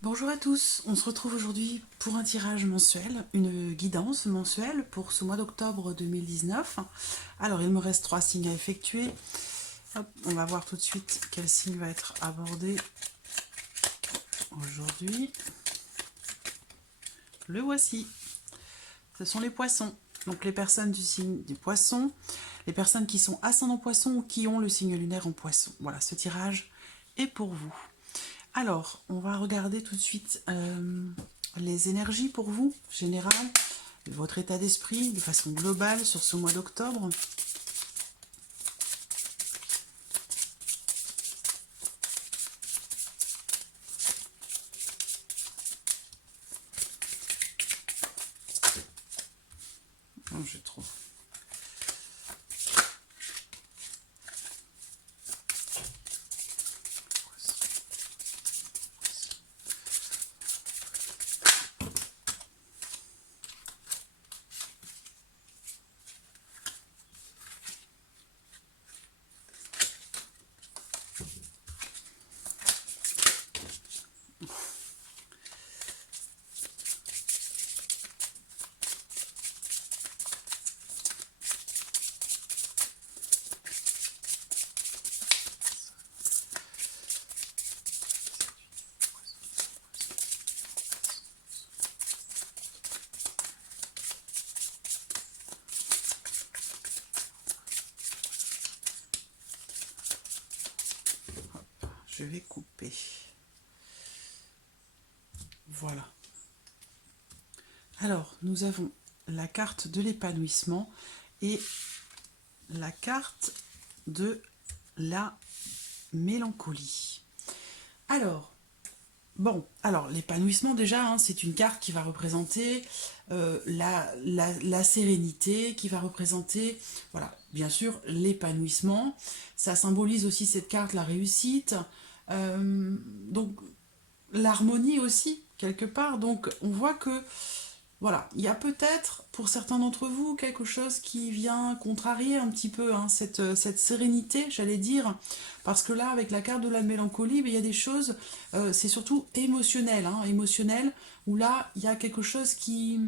Bonjour à tous, on se retrouve aujourd'hui pour un tirage mensuel, une guidance mensuelle pour ce mois d'octobre 2019. Alors il me reste 3 signes à effectuer. Hop, on va voir tout de suite quel signe va être abordé aujourd'hui. Le voici, ce sont les poissons. Donc les personnes du signe du poisson, les personnes qui sont ascendant poisson ou qui ont le signe lunaire en poisson. Voilà, ce tirage est pour vous. Alors, on va regarder tout de suite les énergies pour vous, générales, votre état d'esprit de façon globale sur ce mois d'octobre. Oh, je trouve. Je vais couper. Voilà. Alors, nous avons la carte de l'épanouissement et la carte de la mélancolie. Alors, alors l'épanouissement déjà, hein, c'est une carte qui va représenter la sérénité, qui va représenter, voilà, bien sûr, l'épanouissement. Ça symbolise aussi cette carte la réussite, donc l'harmonie aussi, quelque part. Donc on voit que voilà, il y a peut-être pour certains d'entre vous quelque chose qui vient contrarier un petit peu hein, cette sérénité, j'allais dire, parce que là, avec la carte de la mélancolie, il y a des choses, c'est surtout émotionnel, hein, émotionnel, où là, il y a quelque chose qui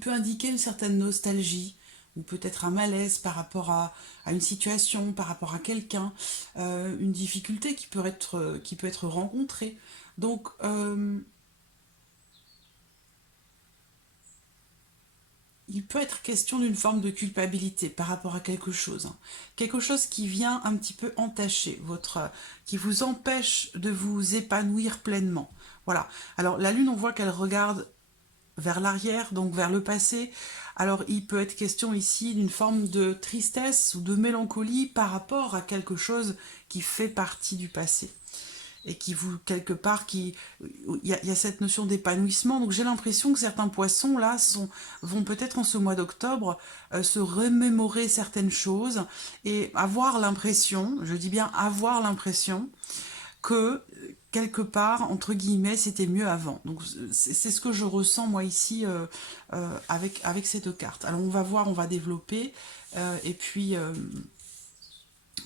peut indiquer une certaine nostalgie, ou peut-être un malaise par rapport à une situation, par rapport à quelqu'un, une difficulté qui peut être rencontrée. Donc, il peut être question d'une forme de culpabilité par rapport à quelque chose. Hein. Quelque chose qui vient un petit peu entacher qui vous empêche de vous épanouir pleinement. Voilà. Alors la lune, on voit qu'elle regarde vers l'arrière, donc vers le passé. Alors il peut être question ici d'une forme de tristesse ou de mélancolie par rapport à quelque chose qui fait partie du passé et qui vous quelque part il y a cette notion d'épanouissement. Donc j'ai l'impression que certains poissons là vont peut-être en ce mois d'octobre se remémorer certaines choses et avoir l'impression, je dis bien avoir l'impression que quelque part entre guillemets c'était mieux avant. Donc c'est ce que je ressens moi ici avec ces deux cartes. Alors on va voir, on va développer et puis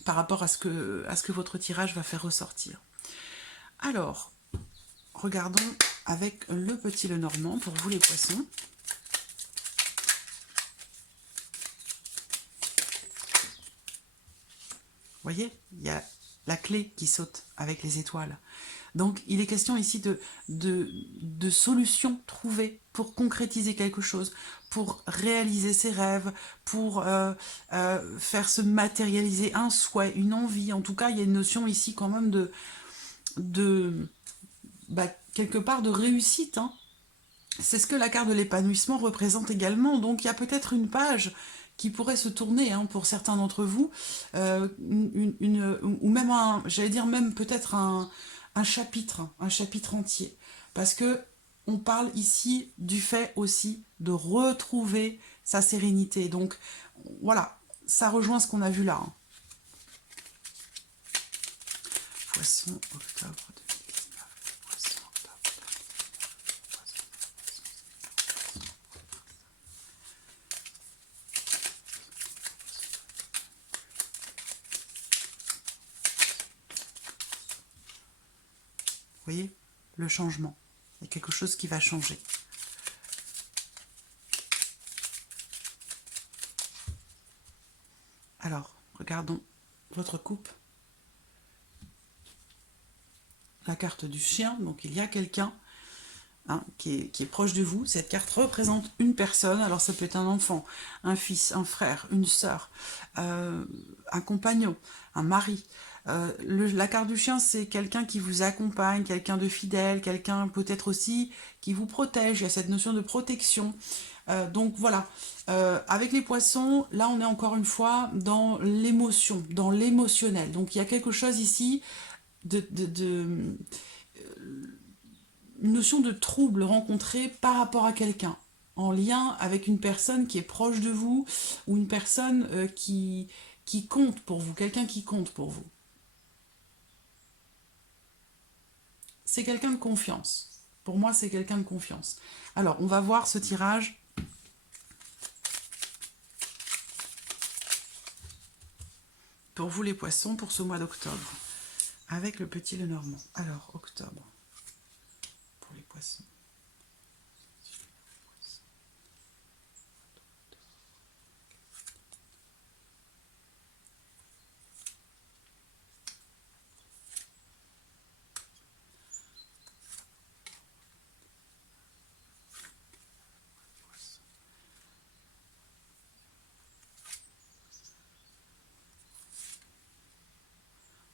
par rapport à ce que votre tirage va faire ressortir. Alors, regardons avec le petit Lenormand pour vous les poissons. Vous voyez, il y a la clé qui saute avec les étoiles. Donc, il est question ici de solutions trouvées pour concrétiser quelque chose, pour réaliser ses rêves, pour faire se matérialiser un souhait, une envie. En tout cas, il y a une notion ici quand même de quelque part de réussite, hein. C'est ce que la carte de l'épanouissement représente également. Donc il y a peut-être une page qui pourrait se tourner hein, pour certains d'entre vous, ou même j'allais dire même peut-être un chapitre entier. Parce que on parle ici du fait aussi de retrouver sa sérénité. Donc voilà, ça rejoint ce qu'on a vu là. Hein. Poisson, octobre 2019. Poisson, octobre 2019. Vous voyez ? le changement. Il y a quelque chose qui va changer. Alors, regardons votre coupe. La carte du chien, donc il y a quelqu'un qui est proche de vous. Cette carte représente une personne, alors ça peut être un enfant, un fils, un frère, une sœur, un compagnon, un mari. La carte du chien, c'est quelqu'un qui vous accompagne, quelqu'un de fidèle, quelqu'un peut-être aussi qui vous protège. Il y a cette notion de protection. Donc voilà, avec les poissons, là on est encore une fois dans l'émotion, dans l'émotionnel. Donc il y a quelque chose ici une notion de trouble rencontré par rapport à quelqu'un, en lien avec une personne qui est proche de vous, ou une personne qui compte pour vous, quelqu'un qui compte pour vous. C'est quelqu'un de confiance. Pour moi, c'est quelqu'un de confiance. Alors, on va voir ce tirage. Pour vous les poissons, pour ce mois d'octobre. Avec le petit Lenormand. Alors, octobre. Pour les poissons.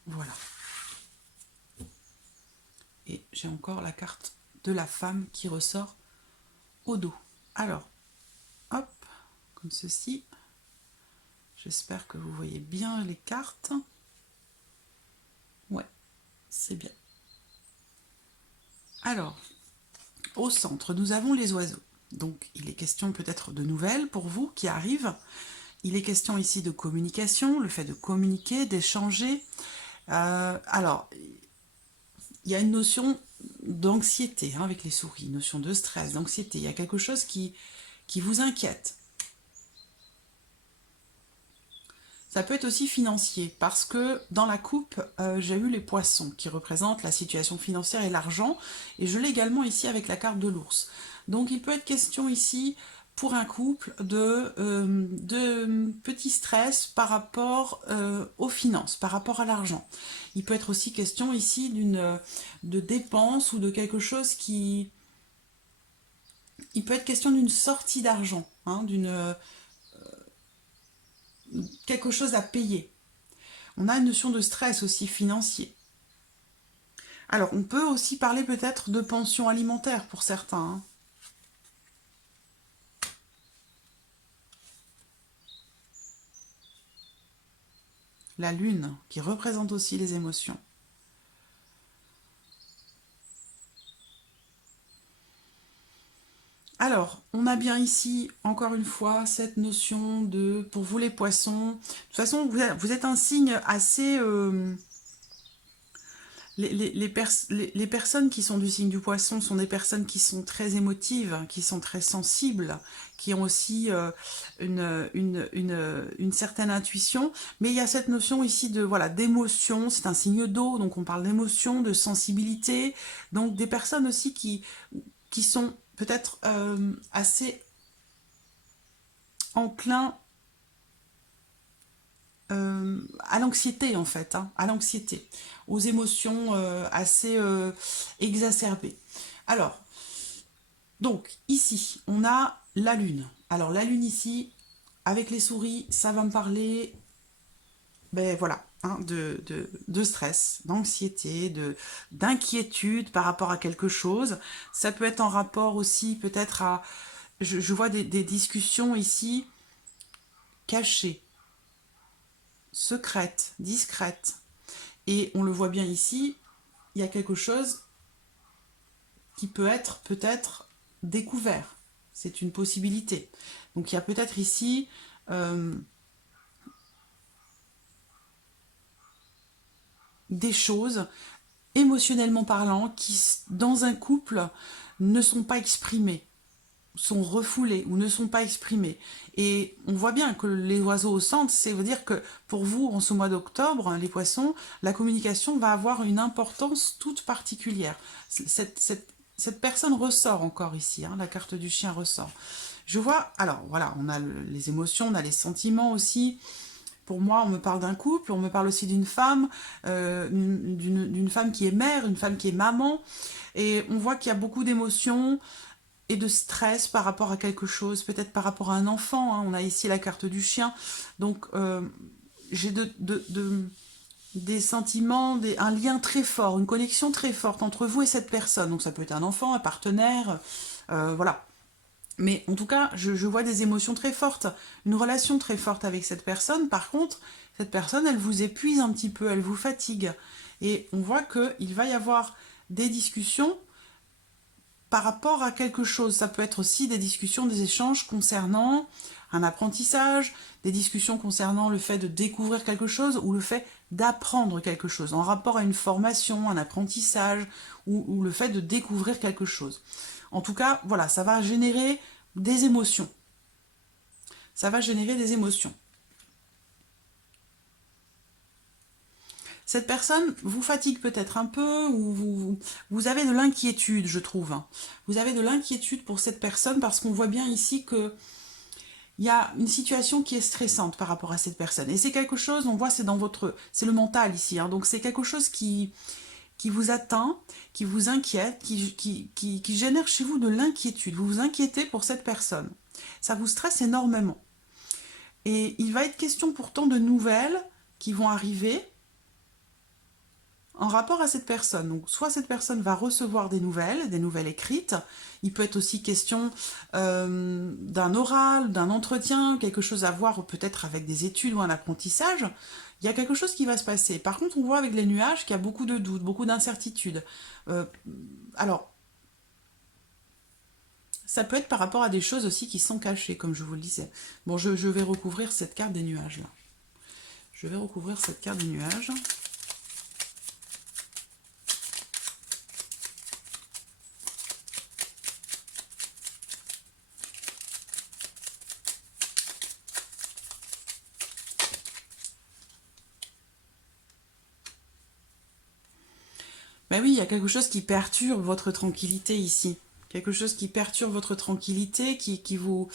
Voilà. Et j'ai encore la carte de la femme qui ressort au dos. Alors, hop, comme ceci. J'espère que vous voyez bien les cartes. Ouais, c'est bien. Alors, au centre, nous avons les oiseaux. Donc, il est question peut-être de nouvelles pour vous qui arrivent. Il est question ici de communication, le fait de communiquer, d'échanger. Alors, il y a une notion d'anxiété avec les souris, une notion de stress, d'anxiété. Il y a quelque chose qui vous inquiète. Ça peut être aussi financier, parce que dans la coupe, j'ai eu les poissons qui représentent la situation financière et l'argent, et je l'ai également ici avec la carte de l'ours. Donc il peut être question ici, pour un couple, de petits stress par rapport aux finances, par rapport à l'argent. Il peut être aussi question ici de dépenses ou de quelque chose qui... Il peut être question d'une sortie d'argent, quelque chose à payer. On a une notion de stress aussi financier. Alors, on peut aussi parler peut-être de pension alimentaire pour certains. La lune, qui représente aussi les émotions. Alors, on a bien ici, encore une fois, cette notion de, pour vous les poissons, de toute façon, vous êtes un signe assez... les personnes qui sont du signe du poisson sont des personnes qui sont très émotives, qui sont très sensibles, qui ont aussi une certaine intuition, mais il y a cette notion ici de voilà d'émotion, c'est un signe d'eau, donc on parle d'émotion, de sensibilité, donc des personnes aussi qui sont peut-être assez enclins à l'anxiété en fait, à l'anxiété, aux émotions assez exacerbées. Alors, donc ici, on a la lune. Alors la lune ici, avec les souris, ça va me parler, ben voilà, de stress, d'anxiété, d'inquiétude par rapport à quelque chose. Ça peut être en rapport aussi peut-être à, je vois des discussions ici cachées, secrète, discrète. Et on le voit bien ici, il y a quelque chose qui peut être peut-être découvert. C'est une possibilité. Donc il y a peut-être ici des choses, émotionnellement parlant, qui dans un couple ne sont pas exprimées. sont refoulés ou ne sont pas exprimés. Et on voit bien que les oiseaux au centre, c'est veut dire que pour vous, en ce mois d'octobre, les poissons, la communication va avoir une importance toute particulière. Cette personne ressort encore ici, hein, la carte du chien ressort. Je vois, alors voilà, on a les émotions, on a les sentiments aussi. Pour moi, on me parle d'un couple, on me parle aussi d'une femme, d'une femme qui est mère, une femme qui est maman. Et on voit qu'il y a beaucoup d'émotions et de stress par rapport à quelque chose, peut-être par rapport à un enfant, hein. On a ici la carte du chien. Donc, j'ai des sentiments, un lien très fort, une connexion très forte entre vous et cette personne. Donc, ça peut être un enfant, un partenaire, voilà. Mais en tout cas, je vois des émotions très fortes, une relation très forte avec cette personne. Par contre, cette personne, elle vous épuise un petit peu, elle vous fatigue. Et on voit qu'il va y avoir des discussions par rapport à quelque chose. Ça peut être aussi des discussions, des échanges concernant un apprentissage, des discussions concernant le fait de découvrir quelque chose ou le fait d'apprendre quelque chose, en rapport à une formation, un apprentissage ou le fait de découvrir quelque chose. En tout cas, voilà, ça va générer des émotions. Ça va générer des émotions. Cette personne vous fatigue peut-être un peu ou vous avez de l'inquiétude, je trouve. Vous avez de l'inquiétude pour cette personne parce qu'on voit bien ici que il y a une situation qui est stressante par rapport à cette personne. Et c'est quelque chose, on voit, c'est le mental ici. Hein, donc c'est quelque chose qui vous atteint, qui vous inquiète, qui génère chez vous de l'inquiétude. Vous vous inquiétez pour cette personne. Ça vous stresse énormément. Et il va être question pourtant de nouvelles qui vont arriver en rapport à cette personne. Donc, soit cette personne va recevoir des nouvelles écrites. Il peut être aussi question d'un oral, d'un entretien, quelque chose à voir peut-être avec des études ou un apprentissage. Il y a quelque chose qui va se passer. Par contre, on voit avec les nuages qu'il y a beaucoup de doutes, beaucoup d'incertitudes. Alors, ça peut être par rapport à des choses aussi qui sont cachées, comme je vous le disais. Bon, je vais recouvrir cette carte des nuages, là. Je vais recouvrir cette carte des nuages. Ben oui, il y a quelque chose qui perturbe votre tranquillité ici. Quelque chose qui perturbe votre tranquillité, qui vous...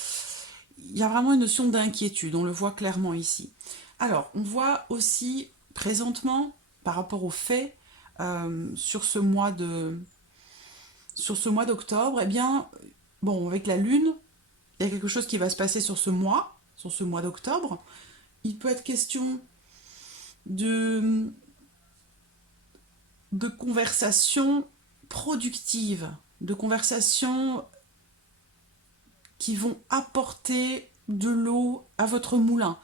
Il y a vraiment une notion d'inquiétude, on le voit clairement ici. Alors, on voit aussi présentement, par rapport aux faits, sur ce mois d'octobre, eh bien, bon, avec la Lune, il y a quelque chose qui va se passer sur ce mois d'octobre. Il peut être question de conversations productives, de conversations qui vont apporter de l'eau à votre moulin.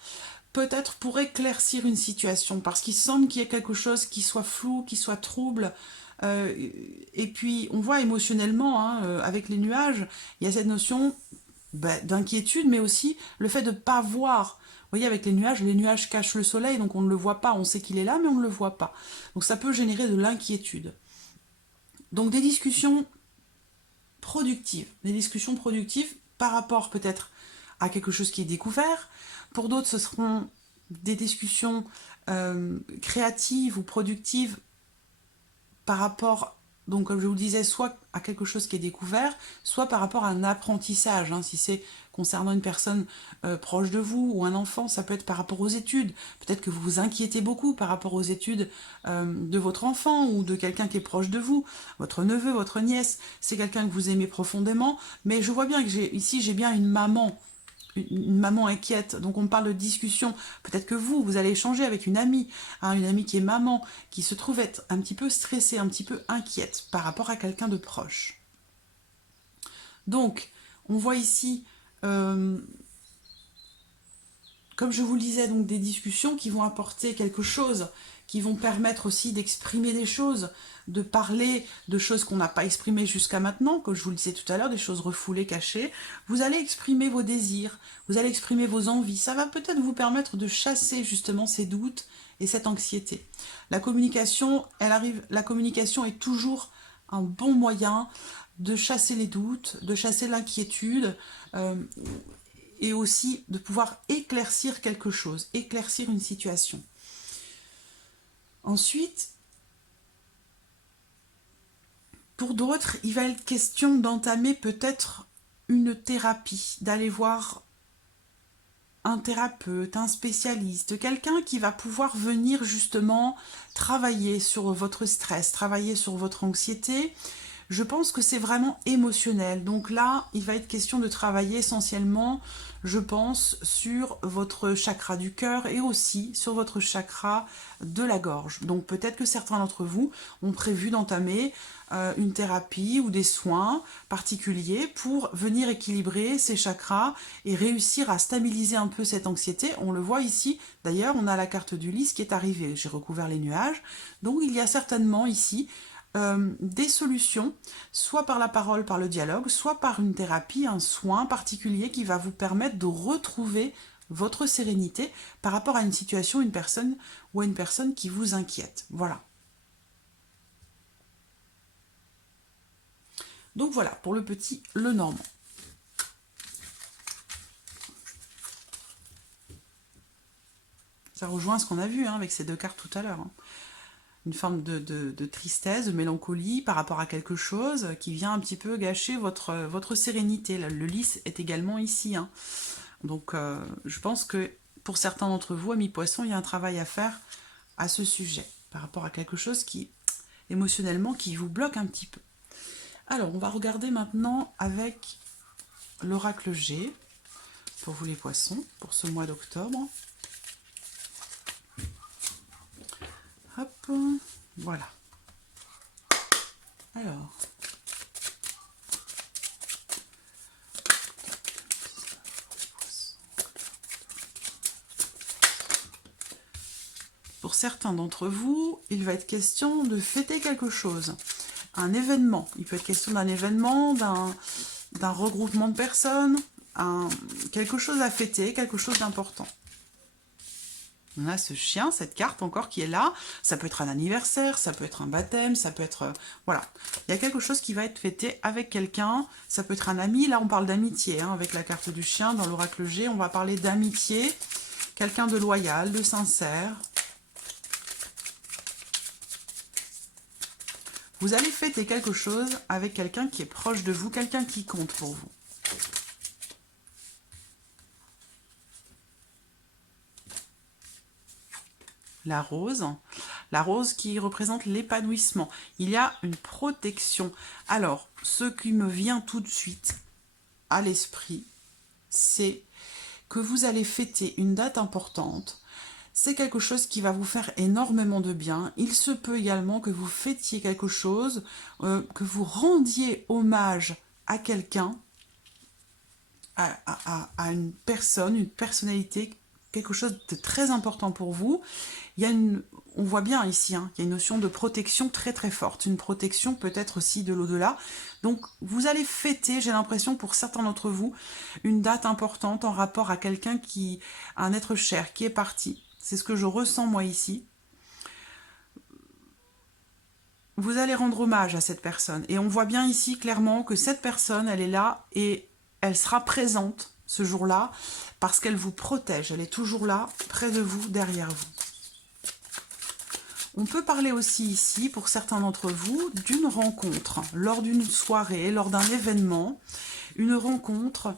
Peut-être pour éclaircir une situation, parce qu'il semble qu'il y ait quelque chose qui soit flou, qui soit trouble. Et puis, on voit émotionnellement, hein, avec les nuages, il y a cette notion d'inquiétude, mais aussi le fait de ne pas voir. Vous voyez, avec les nuages cachent le soleil, donc on ne le voit pas. On sait qu'il est là, mais on ne le voit pas. Donc ça peut générer de l'inquiétude. Donc des discussions productives. Des discussions productives par rapport peut-être à quelque chose qui est découvert. Pour d'autres, ce seront des discussions créatives ou productives par rapport, donc comme je vous le disais, soit à quelque chose qui est découvert, soit par rapport à un apprentissage. Hein, si c'est concernant une personne proche de vous ou un enfant, ça peut être par rapport aux études. Peut-être que vous vous inquiétez beaucoup par rapport aux études de votre enfant ou de quelqu'un qui est proche de vous, votre neveu, votre nièce, c'est quelqu'un que vous aimez profondément. Mais je vois bien que ici j'ai bien une maman inquiète, donc on parle de discussion, peut-être que vous allez échanger avec une amie, hein, une amie qui est maman, qui se trouve être un petit peu stressée, un petit peu inquiète par rapport à quelqu'un de proche. Donc, on voit ici, comme je vous le disais, donc des discussions qui vont apporter quelque chose, qui vont permettre aussi d'exprimer des choses, de parler de choses qu'on n'a pas exprimées jusqu'à maintenant, comme je vous le disais tout à l'heure, des choses refoulées, cachées. Vous allez exprimer vos désirs, vous allez exprimer vos envies. Ça va peut-être vous permettre de chasser justement ces doutes et cette anxiété. La communication, la communication est toujours un bon moyen de chasser les doutes, de chasser l'inquiétude, et aussi de pouvoir éclaircir quelque chose, éclaircir une situation. Ensuite, pour d'autres, il va être question d'entamer peut-être une thérapie, d'aller voir un thérapeute, un spécialiste, quelqu'un qui va pouvoir venir justement travailler sur votre stress, travailler sur votre anxiété. Je pense que c'est vraiment émotionnel. Donc là, il va être question de travailler essentiellement, je pense, sur votre chakra du cœur et aussi sur votre chakra de la gorge. Donc peut-être que certains d'entre vous ont prévu d'entamer une thérapie ou des soins particuliers pour venir équilibrer ces chakras et réussir à stabiliser un peu cette anxiété. On le voit ici, d'ailleurs, on a la carte du lys qui est arrivée. J'ai recouvert les nuages. Donc il y a certainement ici des solutions, soit par la parole, par le dialogue, soit par une thérapie, un soin particulier qui va vous permettre de retrouver votre sérénité par rapport à une situation, une personne ou à une personne qui vous inquiète. Voilà. Donc voilà, pour le petit Lenormand. Ça rejoint ce qu'on a vu avec ces deux cartes tout à l'heure. Une forme de tristesse, de mélancolie par rapport à quelque chose qui vient un petit peu gâcher votre sérénité. Le lys est également ici. Donc je pense que pour certains d'entre vous, amis poissons, il y a un travail à faire à ce sujet, par rapport à quelque chose qui, émotionnellement, qui vous bloque un petit peu. Alors, on va regarder maintenant avec l'oracle G, pour vous les poissons, pour ce mois d'octobre. Hop, voilà. Alors, pour certains d'entre vous, il va être question de fêter quelque chose, un événement. Il peut être question d'un événement, d'un regroupement de personnes, quelque chose à fêter, quelque chose d'important. On a ce chien, cette carte encore qui est là. Ça peut être un anniversaire, ça peut être un baptême, ça peut être... voilà. Il y a quelque chose qui va être fêté avec quelqu'un. Ça peut être un ami. Là, on parle d'amitié. Avec la carte du chien, dans l'oracle G, on va parler d'amitié. Quelqu'un de loyal, de sincère. Vous allez fêter quelque chose avec quelqu'un qui est proche de vous, quelqu'un qui compte pour vous. La rose qui représente l'épanouissement. Il y a une protection. Alors, ce qui me vient tout de suite à l'esprit, c'est que vous allez fêter une date importante. C'est quelque chose qui va vous faire énormément de bien. Il se peut également que vous fêtiez quelque chose, que vous rendiez hommage à quelqu'un, à une personne, une personnalité, quelque chose de très important pour vous. Il y a on voit bien ici, il y a une notion de protection très très forte, une protection peut-être aussi de l'au-delà. Donc vous allez fêter, j'ai l'impression pour certains d'entre vous, une date importante en rapport à quelqu'un un être cher qui est parti. C'est ce que je ressens moi ici. Vous allez rendre hommage à cette personne. Et on voit bien ici clairement que cette personne, elle est là et elle sera présente ce jour-là parce qu'elle vous protège. Elle est toujours là, près de vous, derrière vous. On peut parler aussi ici, pour certains d'entre vous, d'une rencontre, lors d'une soirée, lors d'un événement, une rencontre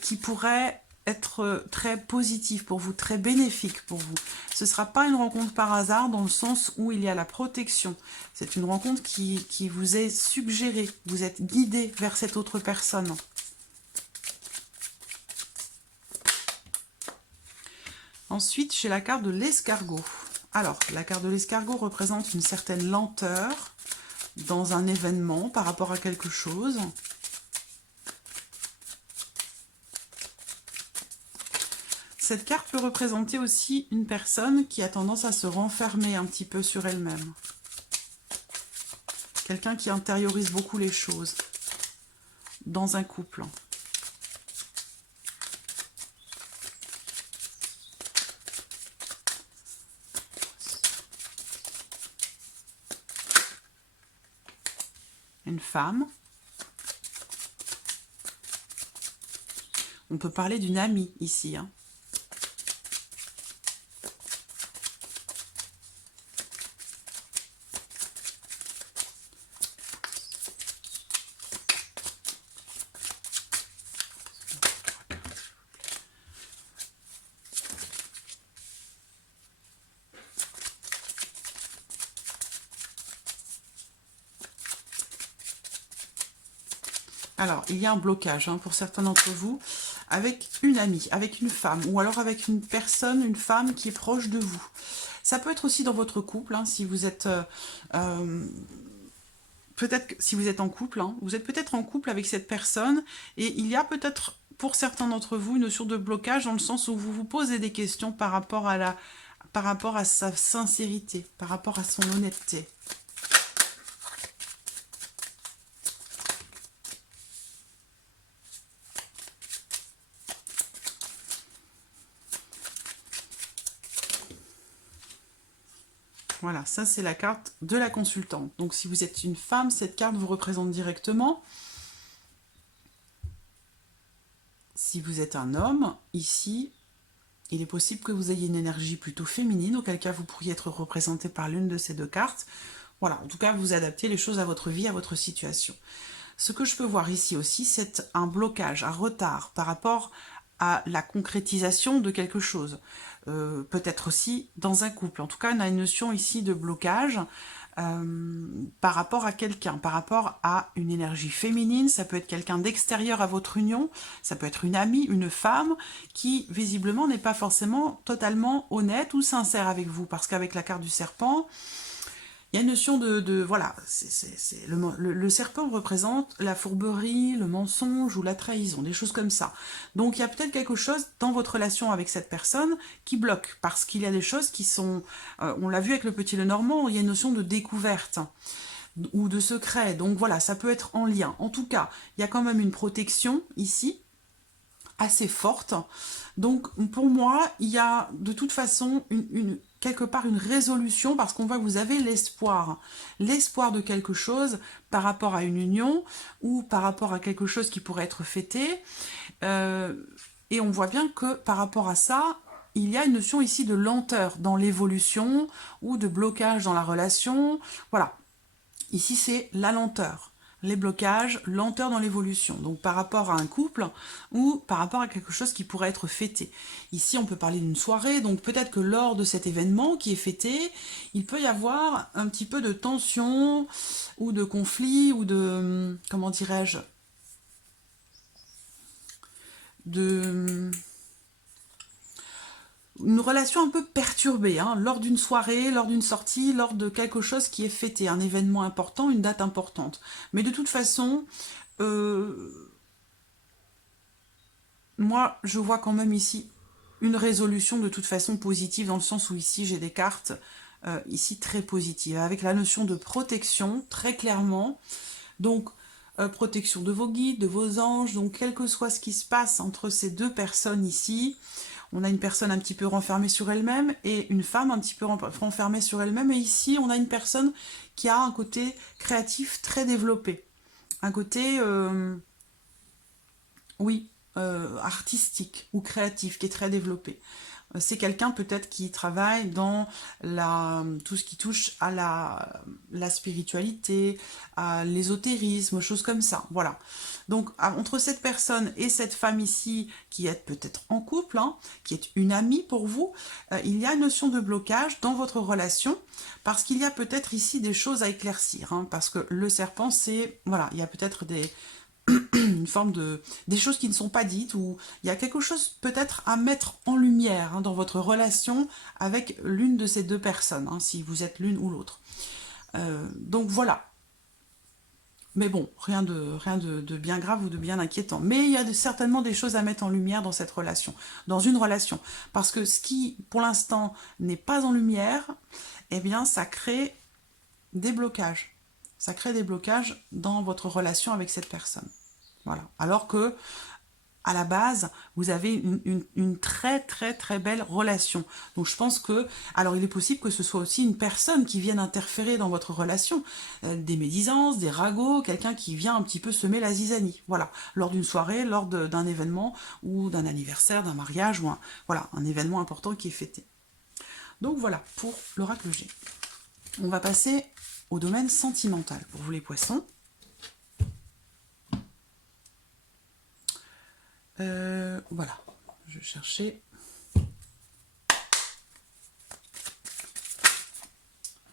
qui pourrait être très positive pour vous, très bénéfique pour vous. Ce ne sera pas une rencontre par hasard dans le sens où il y a la protection. C'est une rencontre qui vous est suggérée, vous êtes guidé vers cette autre personne. Ensuite, j'ai la carte de l'escargot. Alors, la carte de l'escargot représente une certaine lenteur dans un événement par rapport à quelque chose. Cette carte peut représenter aussi une personne qui a tendance à se renfermer un petit peu sur elle-même. Quelqu'un qui intériorise beaucoup les choses dans un couple. Une femme On peut parler d'une amie ici, hein. Alors, il y a un blocage hein, pour certains d'entre vous avec une amie, avec une femme, ou alors avec une personne, une femme qui est proche de vous. Ça peut être aussi dans votre couple, hein, si vous êtes... peut-être que si vous êtes en couple, hein, vous êtes peut-être en couple avec cette personne, et il y a peut-être pour certains d'entre vous une notion de blocage dans le sens où vous vous posez des questions par rapport à sa sincérité, par rapport à son honnêteté. Voilà, ça c'est la carte de la consultante. Donc si vous êtes une femme, cette carte vous représente directement. Si vous êtes un homme, ici, il est possible que vous ayez une énergie plutôt féminine, auquel cas vous pourriez être représenté par l'une de ces deux cartes. Voilà, en tout cas, vous adaptez les choses à votre vie, à votre situation. Ce que je peux voir ici aussi, c'est un blocage, un retard par rapport à la concrétisation de quelque chose. Peut-être aussi dans un couple. En tout cas, on a une notion ici de blocage par rapport à quelqu'un, par rapport à une énergie féminine. Ça peut être quelqu'un d'extérieur à votre union, ça peut être une amie, une femme qui visiblement n'est pas forcément totalement honnête ou sincère avec vous, parce qu'avec la carte du serpent, il y a une notion voilà, le serpent représente la fourberie, le mensonge ou la trahison, des choses comme ça. Donc il y a peut-être quelque chose dans votre relation avec cette personne qui bloque, parce qu'il y a des choses qui sont, on l'a vu avec le petit Lenormand, il y a une notion de découverte ou de secret. Donc voilà, ça peut être en lien. En tout cas, il y a quand même une protection ici, assez forte. Donc pour moi, il y a de toute façon quelque part une résolution, parce qu'on voit que vous avez l'espoir de quelque chose par rapport à une union ou par rapport à quelque chose qui pourrait être fêté. Et on voit bien que par rapport à ça, il y a une notion ici de lenteur dans l'évolution ou de blocage dans la relation. Voilà, ici c'est la lenteur. Les blocages, lenteur dans l'évolution. Donc par rapport à un couple ou par rapport à quelque chose qui pourrait être fêté. Ici, on peut parler d'une soirée, donc peut-être que lors de cet événement qui est fêté, il peut y avoir un petit peu de tension ou de conflit ou de, comment dirais-je, une relation un peu perturbée, hein, lors d'une soirée, lors d'une sortie, lors de quelque chose qui est fêté, un événement important, une date importante. Mais de toute façon, moi, je vois quand même ici une résolution de toute façon positive, dans le sens où ici, j'ai des cartes ici très positives, avec la notion de protection, très clairement. Donc, protection de vos guides, de vos anges, donc quel que soit ce qui se passe entre ces deux personnes ici, on a une personne un petit peu renfermée sur elle-même et une femme un petit peu renfermée sur elle-même. Et ici, on a une personne qui a un côté créatif très développé. Un côté, oui, artistique ou créatif qui est très développé. C'est quelqu'un peut-être qui travaille dans tout ce qui touche à la spiritualité, à l'ésotérisme, choses comme ça. Voilà. Donc, entre cette personne et cette femme ici, qui est peut-être en couple, hein, qui est une amie pour vous, il y a une notion de blocage dans votre relation, parce qu'il y a peut-être ici des choses à éclaircir. Hein, parce que le serpent, c'est... Voilà, il y a peut-être une forme des choses qui ne sont pas dites, ou il y a quelque chose peut-être à mettre en lumière hein, dans votre relation avec l'une de ces deux personnes, hein, si vous êtes l'une ou l'autre. Donc voilà. Mais bon, rien de bien grave ou de bien inquiétant. Mais il y a certainement des choses à mettre en lumière dans cette relation, dans une relation. Parce que ce qui, pour l'instant, n'est pas en lumière, eh bien, ça crée des blocages. Ça crée des blocages dans votre relation avec cette personne. Voilà. Alors que à la base, vous avez une très très très belle relation. Donc je pense que, alors il est possible que ce soit aussi une personne qui vienne interférer dans votre relation, des médisances, des ragots, quelqu'un qui vient un petit peu semer la zizanie, voilà, lors d'une soirée, lors d'un événement, ou d'un anniversaire, d'un mariage, ou voilà, un événement important qui est fêté. Donc voilà, pour l'oracle G. On va passer au domaine sentimental, pour vous les poissons. Voilà, je cherchais.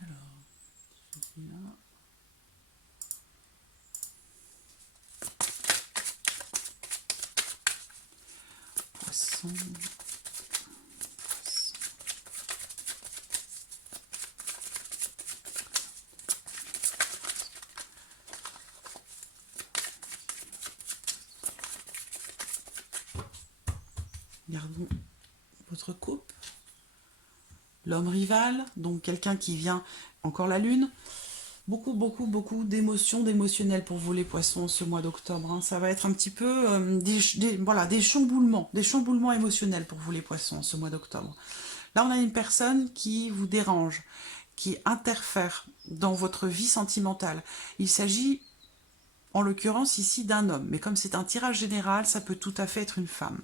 Alors, celui-là. Poisson. Gardons votre coupe. L'homme rival, donc quelqu'un qui vient, encore la lune. Beaucoup, beaucoup, beaucoup d'émotions, d'émotionnel pour vous les poissons ce mois d'octobre. Hein. Ça va être un petit peu voilà, des chamboulements émotionnels pour vous les poissons ce mois d'octobre. Là, on a une personne qui vous dérange, qui interfère dans votre vie sentimentale. Il s'agit, en l'occurrence ici, d'un homme. Mais comme c'est un tirage général, ça peut tout à fait être une femme.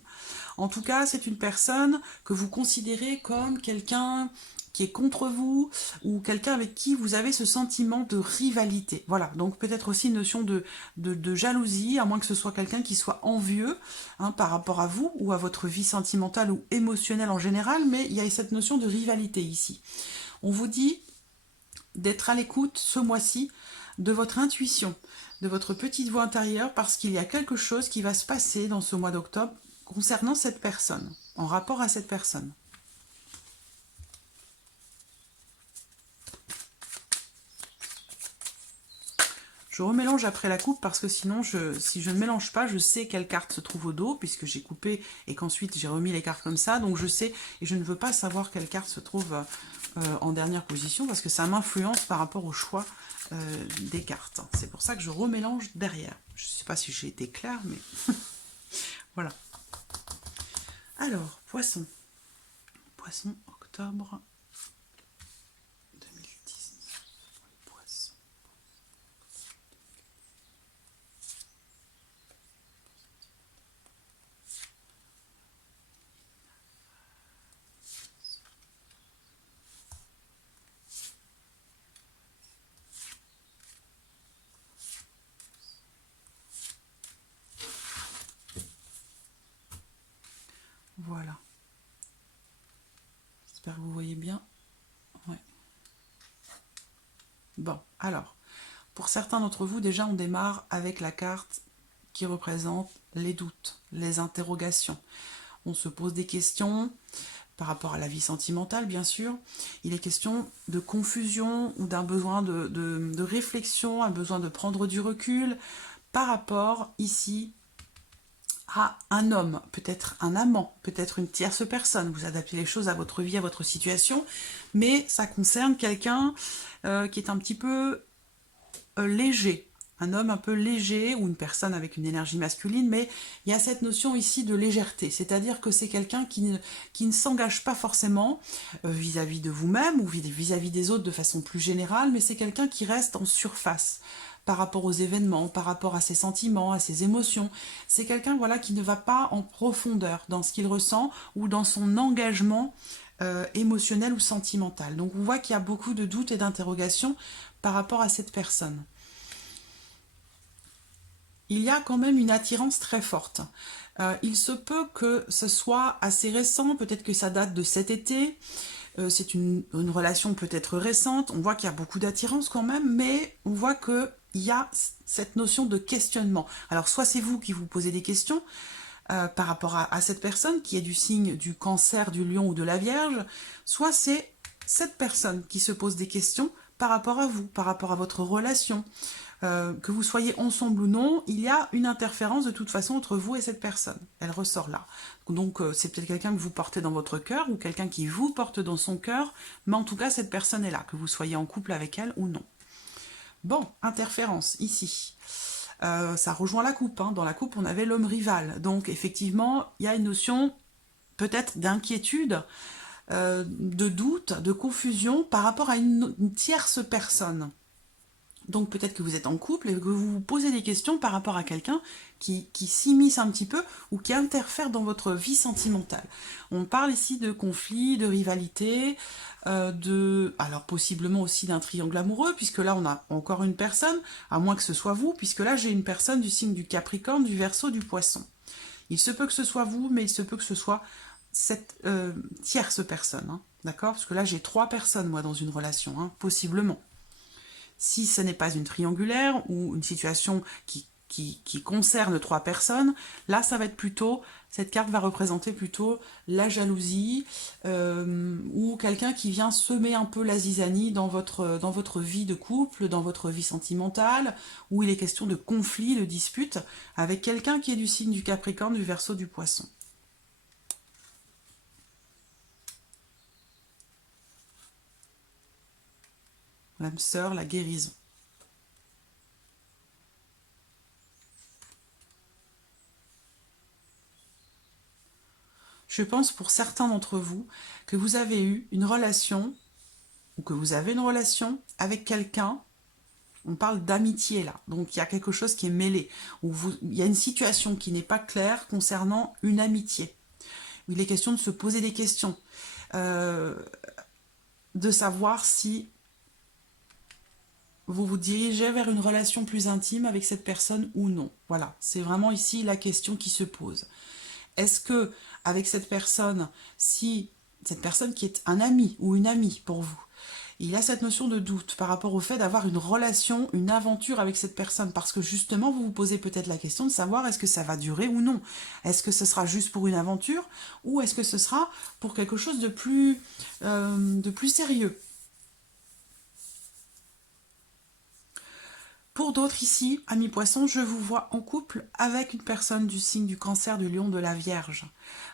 En tout cas, c'est une personne que vous considérez comme quelqu'un qui est contre vous ou quelqu'un avec qui vous avez ce sentiment de rivalité. Voilà, donc peut-être aussi une notion de jalousie, à moins que ce soit quelqu'un qui soit envieux hein, par rapport à vous ou à votre vie sentimentale ou émotionnelle en général, mais il y a cette notion de rivalité ici. On vous dit d'être à l'écoute ce mois-ci de votre intuition, de votre petite voix intérieure, parce qu'il y a quelque chose qui va se passer dans ce mois d'octobre concernant cette personne, en rapport à cette personne. Je remélange après la coupe parce que sinon, si je ne mélange pas, je sais quelle carte se trouve au dos, puisque j'ai coupé et qu'ensuite j'ai remis les cartes comme ça, donc je sais, et je ne veux pas savoir quelle carte se trouve en dernière position, parce que ça m'influence par rapport au choix des cartes. C'est pour ça que je remélange derrière. Je ne sais pas si j'ai été claire, mais voilà. Alors, poisson. Poisson, octobre 2019. Poisson. Voilà. J'espère que vous voyez bien. Ouais. Bon, alors, pour certains d'entre vous, déjà, on démarre avec la carte qui représente les doutes, les interrogations. On se pose des questions par rapport à la vie sentimentale, bien sûr. Il est question de confusion ou d'un besoin de réflexion, un besoin de prendre du recul par rapport, ici, à un homme, peut-être un amant, peut-être une tierce personne. Vous adaptez les choses à votre vie, à votre situation, mais ça concerne quelqu'un qui est un petit peu léger, un homme un peu léger ou une personne avec une énergie masculine, mais il y a cette notion ici de légèreté, c'est-à-dire que c'est quelqu'un qui ne s'engage pas forcément vis-à-vis de vous-même ou vis-à-vis des autres de façon plus générale, mais c'est quelqu'un qui reste en surface par rapport aux événements, par rapport à ses sentiments, à ses émotions. C'est quelqu'un voilà, qui ne va pas en profondeur dans ce qu'il ressent ou dans son engagement émotionnel ou sentimental. Donc on voit qu'il y a beaucoup de doutes et d'interrogations par rapport à cette personne. Il y a quand même une attirance très forte. Il se peut que ce soit assez récent, peut-être que ça date de cet été, c'est une relation peut-être récente, on voit qu'il y a beaucoup d'attirance quand même, mais on voit qu'il y a cette notion de questionnement. Alors soit c'est vous qui vous posez des questions par rapport à cette personne qui est du signe du Cancer, du Lion ou de la Vierge, soit c'est cette personne qui se pose des questions par rapport à vous, par rapport à votre relation. Que vous soyez ensemble ou non, il y a une interférence de toute façon entre vous et cette personne. Elle ressort là. Donc c'est peut-être quelqu'un que vous portez dans votre cœur ou quelqu'un qui vous porte dans son cœur, mais en tout cas cette personne est là, que vous soyez en couple avec elle ou non. Bon, interférence ici. Ça rejoint la coupe, hein. Dans la coupe, on avait l'homme rival. Donc, effectivement, il y a une notion peut-être d'inquiétude, de doute, de confusion par rapport à une tierce personne. Donc peut-être que vous êtes en couple et que vous vous posez des questions par rapport à quelqu'un qui s'immisce un petit peu ou qui interfère dans votre vie sentimentale. On parle ici de conflits, de rivalité, alors possiblement aussi d'un triangle amoureux, puisque là on a encore une personne, à moins que ce soit vous, puisque là j'ai une personne du signe du Capricorne, du Verseau, du Poisson. Il se peut que ce soit vous, mais il se peut que ce soit cette tierce personne, hein, d'accord? Parce que là j'ai 3 personnes, moi, dans une relation, hein, possiblement. Si ce n'est pas une triangulaire ou une situation qui concerne 3 personnes, là, ça va être plutôt, cette carte va représenter plutôt la jalousie ou quelqu'un qui vient semer un peu la zizanie dans votre vie de couple, dans votre vie sentimentale, où il est question de conflit, de dispute, avec quelqu'un qui est du signe du Capricorne, du Verseau, du Poisson. L'âme sœur, la guérison. Je pense pour certains d'entre vous que vous avez eu une relation ou que vous avez une relation avec quelqu'un, on parle d'amitié là, donc il y a quelque chose qui est mêlé, il y a une situation qui n'est pas claire concernant une amitié. Il est question de se poser des questions, de savoir si vous vous dirigez vers une relation plus intime avec cette personne ou non. Voilà, c'est vraiment ici la question qui se pose. Est-ce que avec cette personne, si cette personne qui est un ami ou une amie pour vous, il y a cette notion de doute par rapport au fait d'avoir une relation, une aventure avec cette personne, parce que justement, vous vous posez peut-être la question de savoir est-ce que ça va durer ou non. Est-ce que ce sera juste pour une aventure ou est-ce que ce sera pour quelque chose de plus sérieux. Pour d'autres ici, amis poissons, je vous vois en couple avec une personne du signe du Cancer, du Lion, de la Vierge.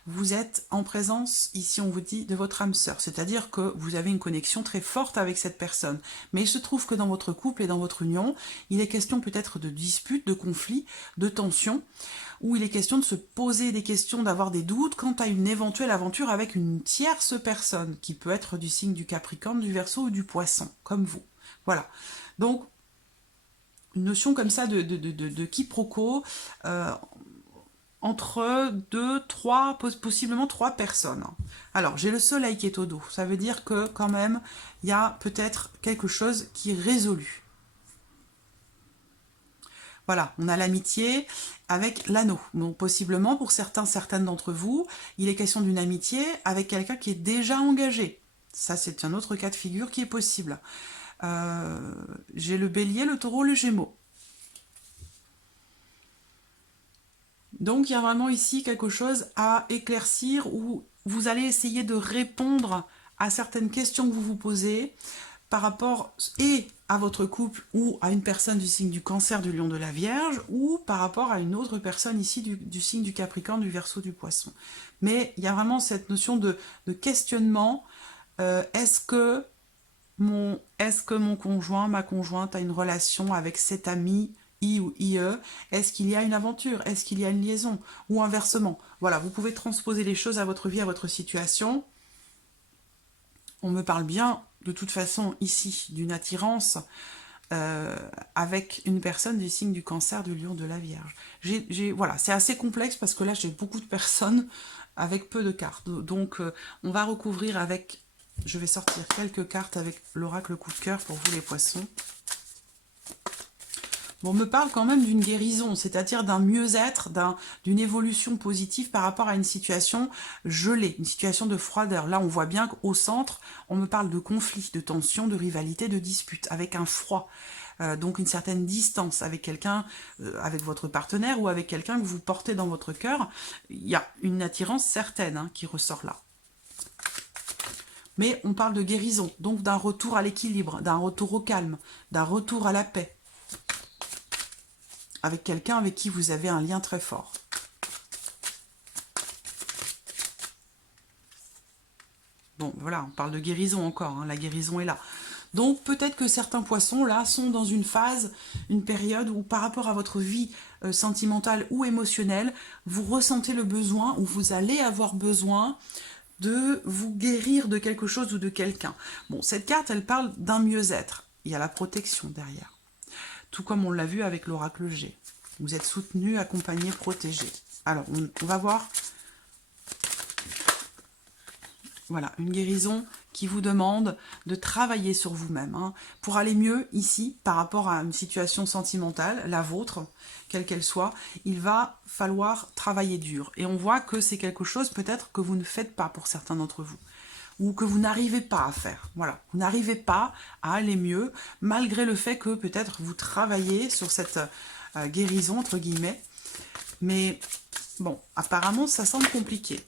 Vous êtes en présence, ici on vous dit, de votre âme sœur, c'est-à-dire que vous avez une connexion très forte avec cette personne. Mais il se trouve que dans votre couple et dans votre union, il est question peut-être de disputes, de conflits, de tensions, où il est question de se poser des questions, d'avoir des doutes quant à une éventuelle aventure avec une tierce personne, qui peut être du signe du Capricorne, du Verseau ou du Poisson, comme vous. Voilà. Donc, une notion comme ça de quiproquo entre deux, trois, possiblement 3 personnes. Alors, j'ai le soleil qui est au dos. Ça veut dire que quand même, il y a peut-être quelque chose qui est résolu. Voilà, on a l'amitié avec l'anneau. Donc, possiblement, pour certaines d'entre vous, il est question d'une amitié avec quelqu'un qui est déjà engagé. Ça, c'est un autre cas de figure qui est possible. J'ai le bélier, le taureau, le gémeaux. Donc il y a vraiment ici quelque chose à éclaircir où vous allez essayer de répondre à certaines questions que vous vous posez par rapport et à votre couple ou à une personne du signe du Cancer, du Lion, de la Vierge, ou par rapport à une autre personne ici du signe du Capricorne, du Verseau, du Poisson. Mais il y a vraiment cette notion de questionnement. Est-ce que mon conjoint, ma conjointe a une relation avec cet ami I ou IE? Est-ce qu'il y a une aventure? Est-ce qu'il y a une liaison? Ou inversement? Voilà, vous pouvez transposer les choses à votre vie, à votre situation. On me parle bien, de toute façon, ici, d'une attirance avec une personne du signe du Cancer, du Lion, de la Vierge. Voilà, c'est assez complexe parce que là, j'ai beaucoup de personnes avec peu de cartes. Donc, on va recouvrir avec... Je vais sortir quelques cartes avec l'oracle coup de cœur pour vous les poissons. Bon, on me parle quand même d'une guérison, c'est-à-dire d'un mieux-être, d'une évolution positive par rapport à une situation gelée, une situation de froideur. Là, on voit bien qu'au centre, on me parle de conflit, de tension, de rivalité, de dispute, avec un froid. Donc une certaine distance avec quelqu'un, avec votre partenaire ou avec quelqu'un que vous portez dans votre cœur. Il y a une attirance certaine qui ressort là. Mais on parle de guérison, donc d'un retour à l'équilibre, d'un retour au calme, d'un retour à la paix. Avec quelqu'un avec qui vous avez un lien très fort. Bon, voilà, on parle de guérison encore, la guérison est là. Donc peut-être que certains poissons là sont dans une phase, une période où par rapport à votre vie sentimentale ou émotionnelle, vous ressentez le besoin ou vous allez avoir besoin de vous guérir de quelque chose ou de quelqu'un. Bon, cette carte, elle parle d'un mieux-être. Il y a la protection derrière. Tout comme on l'a vu avec l'oracle G. Vous êtes soutenu, accompagné, protégé. Alors, on va voir. Voilà, une guérison qui vous demande de travailler sur vous-même. Hein, pour aller mieux ici, par rapport à une situation sentimentale, la vôtre, quelle qu'elle soit, il va falloir travailler dur. Et on voit que c'est quelque chose peut-être que vous ne faites pas pour certains d'entre vous, ou que vous n'arrivez pas à faire. Voilà, vous n'arrivez pas à aller mieux, malgré le fait que peut-être vous travaillez sur cette guérison, entre guillemets. Mais bon, apparemment, ça semble compliqué.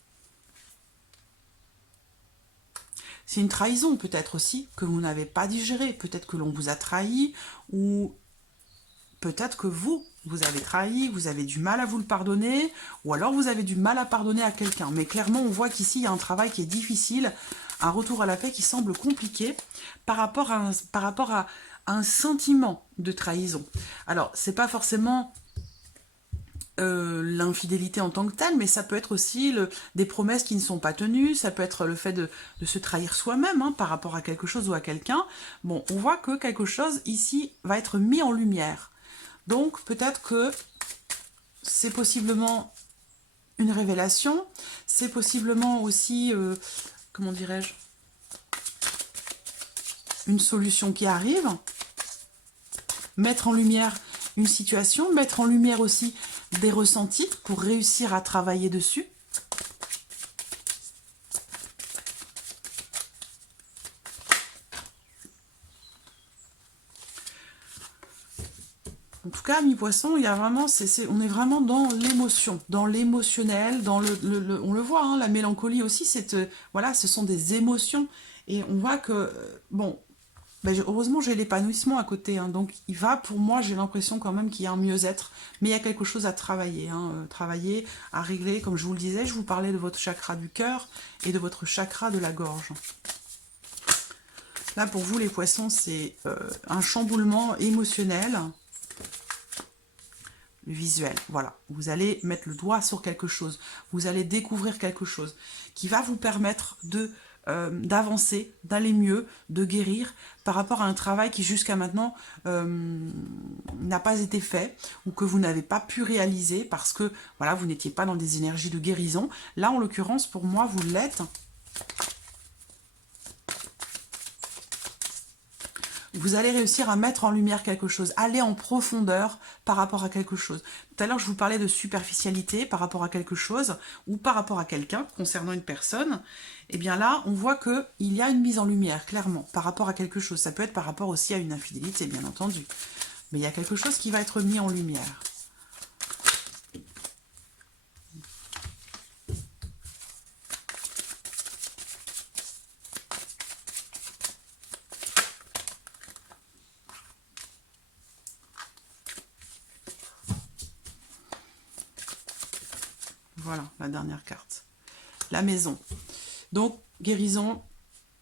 C'est une trahison peut-être aussi que vous n'avez pas digéré. Peut-être que l'on vous a trahi ou peut-être que vous avez trahi, vous avez du mal à vous le pardonner ou alors vous avez du mal à pardonner à quelqu'un. Mais clairement, on voit qu'ici, il y a un travail qui est difficile, un retour à la paix qui semble compliqué par rapport à un sentiment de trahison. Alors, c'est pas forcément l'infidélité en tant que telle, mais ça peut être aussi des promesses qui ne sont pas tenues, ça peut être le fait de se trahir soi-même hein, par rapport à quelque chose ou à quelqu'un. Bon, on voit que quelque chose ici va être mis en lumière. Donc peut-être que c'est possiblement une révélation, c'est possiblement aussi, comment dirais-je, une solution qui arrive, mettre en lumière une situation, mettre en lumière aussi des ressentis pour réussir à travailler dessus. En tout cas, mi-poisson, il y a vraiment, on est vraiment dans l'émotion, dans l'émotionnel, dans on le voit, hein, la mélancolie aussi, voilà, ce sont des émotions. Et on voit que, bon, ben, heureusement, j'ai l'épanouissement à côté. Hein, donc, il va, pour moi, j'ai l'impression quand même qu'il y a un mieux-être. Mais il y a quelque chose à travailler. Hein, travailler, à régler. Comme je vous le disais, je vous parlais de votre chakra du cœur et de votre chakra de la gorge. Là, pour vous, les poissons, c'est un chamboulement émotionnel. Le visuel, voilà. Vous allez mettre le doigt sur quelque chose. Vous allez découvrir quelque chose qui va vous permettre d'avancer, d'aller mieux, de guérir par rapport à un travail qui jusqu'à maintenant n'a pas été fait ou que vous n'avez pas pu réaliser parce que voilà, vous n'étiez pas dans des énergies de guérison. Là, en l'occurrence, pour moi, vous l'êtes. Vous allez réussir à mettre en lumière quelque chose, aller en profondeur par rapport à quelque chose. Tout à l'heure, je vous parlais de superficialité par rapport à quelque chose ou par rapport à quelqu'un concernant une personne. Et bien là, on voit qu'il y a une mise en lumière, clairement, par rapport à quelque chose. Ça peut être par rapport aussi à une infidélité, bien entendu. Mais il y a quelque chose qui va être mis en lumière. Voilà, la dernière carte. La maison. Donc, guérison.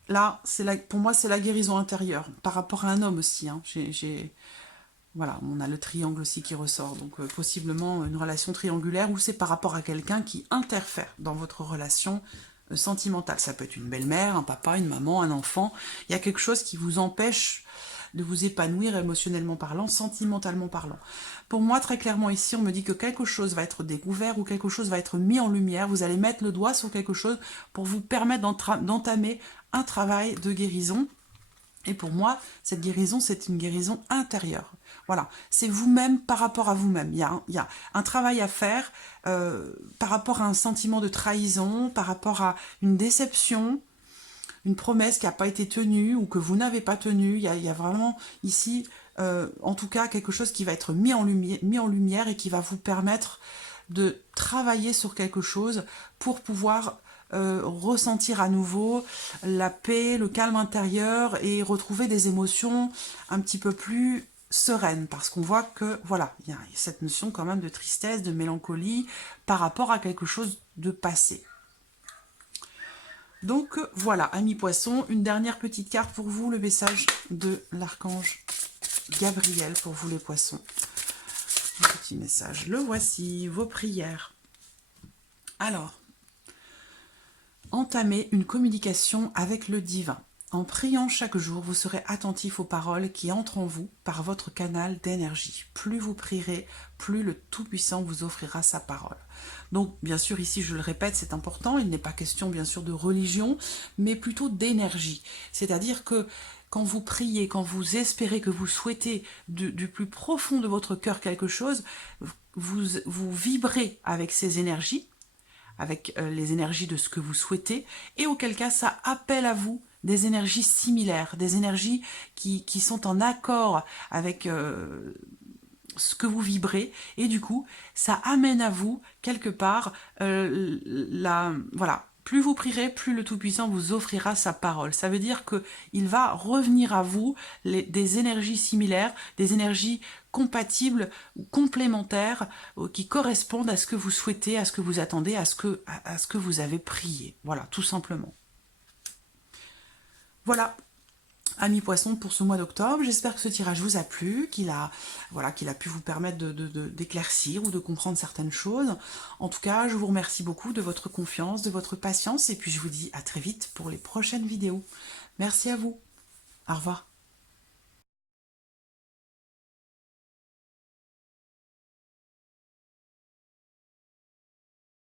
Là, pour moi, c'est la guérison intérieure. Par rapport à un homme aussi. Hein. Voilà, on a le triangle aussi qui ressort. Donc, possiblement une relation triangulaire ou c'est par rapport à quelqu'un qui interfère dans votre relation sentimentale. Ça peut être une belle-mère, un papa, une maman, un enfant. Il y a quelque chose qui vous empêche de vous épanouir émotionnellement parlant, sentimentalement parlant. Pour moi, très clairement ici, on me dit que quelque chose va être découvert ou quelque chose va être mis en lumière. Vous allez mettre le doigt sur quelque chose pour vous permettre d'entamer un travail de guérison. Et pour moi, cette guérison, c'est une guérison intérieure. Voilà, c'est vous-même par rapport à vous-même. Il y a un travail à faire par rapport à un sentiment de trahison, par rapport à une déception, une promesse qui n'a pas été tenue ou que vous n'avez pas tenue. Il y a vraiment ici, en tout cas, quelque chose qui va être mis en lumière et qui va vous permettre de travailler sur quelque chose pour pouvoir ressentir à nouveau la paix, le calme intérieur et retrouver des émotions un petit peu plus sereines. Parce qu'on voit que, voilà, il y a cette notion quand même de tristesse, de mélancolie par rapport à quelque chose de passé. Donc voilà, amis poissons, une dernière petite carte pour vous, le message de l'archange Gabriel pour vous les poissons. Un petit message, le voici, vos prières. Alors, entamez une communication avec le divin. En priant chaque jour, vous serez attentif aux paroles qui entrent en vous par votre canal d'énergie. Plus vous prierez, plus le Tout-Puissant vous offrira sa parole. Donc, bien sûr, ici, je le répète, c'est important, il n'est pas question, bien sûr, de religion, mais plutôt d'énergie. C'est-à-dire que quand vous priez, quand vous espérez, que vous souhaitez du plus profond de votre cœur quelque chose, vous vibrez avec ces énergies, avec les énergies de ce que vous souhaitez, et auquel cas ça appelle à vous des énergies similaires, des énergies qui sont en accord avec ce que vous vibrez, et du coup ça amène à vous quelque part voilà, plus vous prierez, plus le Tout-Puissant vous offrira sa parole. Ça veut dire qu'il va revenir à vous des énergies similaires, des énergies compatibles ou complémentaires qui correspondent à ce que vous souhaitez, à ce que vous attendez, à ce que vous avez prié. Voilà, tout simplement. Voilà, amis poissons, pour ce mois d'octobre. J'espère que ce tirage vous a plu, qu'il a pu vous permettre d'éclaircir ou de comprendre certaines choses. En tout cas, je vous remercie beaucoup de votre confiance, de votre patience, et puis je vous dis à très vite pour les prochaines vidéos. Merci à vous. Au revoir.